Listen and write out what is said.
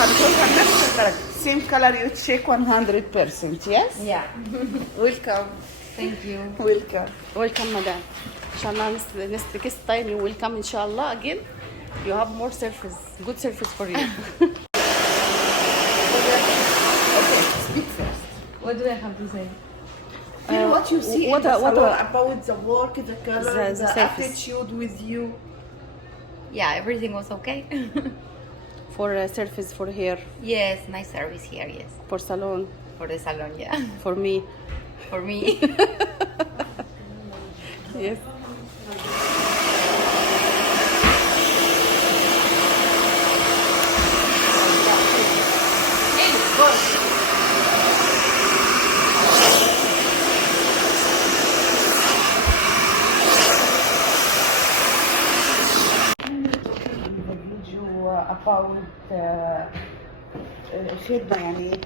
هنطولها نفس الدرجة. Same color you check 100%. Yes. Yeah. Welcome. Thank you. Welcome. Welcome, madam. Inshallah, next time you will come, inshallah, again. You have more service, good service for you. Okay, speak first. What do I have to say? Feel what you see what in the a- what salon a- about the work, the color, The the service. attitude with you. Yeah, everything was okay. For service for hair, Yes, nice service here. Yes, for salon, for the salon. Yeah, for me. for me. Yes. video about خدمة يعني